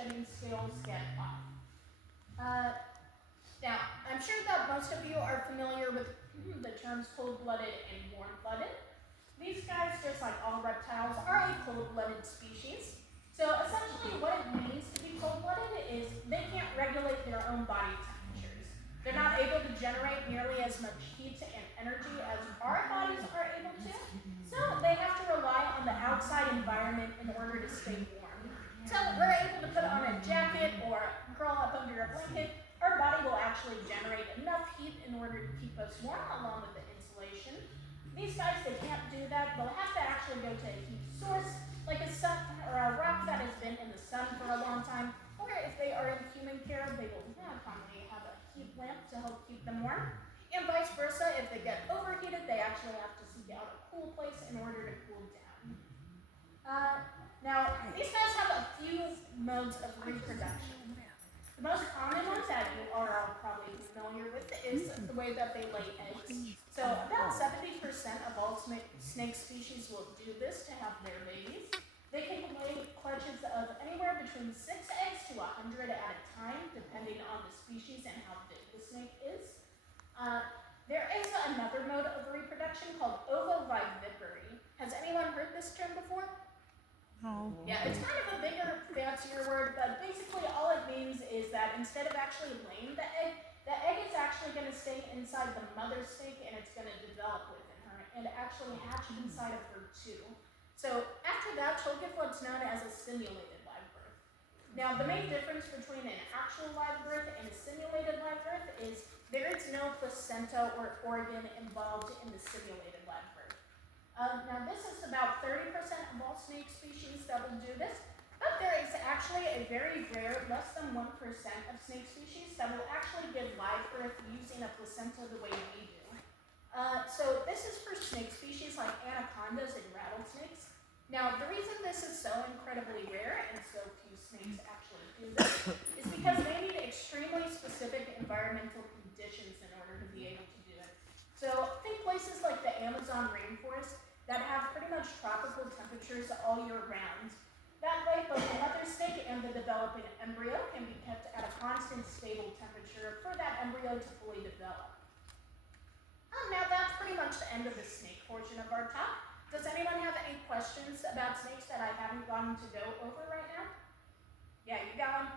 shedding scales get off. Now, I'm sure that most of you are familiar with the terms cold-blooded and warm-blooded. These guys, just like all reptiles, are a cold-blooded species. So essentially what it means to be cold-blooded is they can't regulate their own body temperatures. They're not able to generate nearly as much heat and energy as our bodies are able to. So they have to rely on the outside environment in order to stay warm. So we're able to put on a jacket or curl up under a blanket. Our body will actually generate enough heat in order to keep us warm along with the insulation. These guys, they can't do that. They'll have to actually go to a heat source, like a sun or a rock that has been in the sun for a long time, or if they are in human care, they will commonly have a heat lamp to help keep them warm. And vice versa, if they get overheated, they actually have to seek out a cool place in order to cool down. Now, these guys have a few modes of reproduction. The most common ones that you are all probably familiar with is the way that they lay eggs. So about 70% of all snake species will do this to have their babies. They can lay clutches of anywhere between 6 eggs to 100 at a time, depending on the species and how big the snake is. There is another mode of reproduction called ovoviviparity. Has anyone heard this term before? No. Yeah, it's kind of a bigger, fancier word, but basically all it means is that instead of actually laying the egg is actually going to stay inside the mother snake and it's going to develop within her and actually hatch inside of her too. So after that, she'll give what's known as a simulated live birth. Now, the main difference between an actual live birth and a simulated live birth is there is no placenta or organ involved in the simulated live birth. Now, this is about 30% of all snake species that will do this, but there is actually a very rare, less than 1% of snake species that will actually give live birth using a placenta the way we do. So this is for snake species like anacondas and rattlesnakes. Now, the reason this is so incredibly rare and so few snakes actually do this is because they need extremely specific environmental conditions in order to be able to do it. So think places like the Amazon rainforest that have pretty much tropical temperatures all year round. That way, both the mother snake and the developing embryo can be kept at a constant, stable temperature for that embryo to fully develop. Now that's pretty much the end of the snake portion of our talk. Does anyone have any questions about snakes that I haven't gotten to go over right now? Yeah, you got one?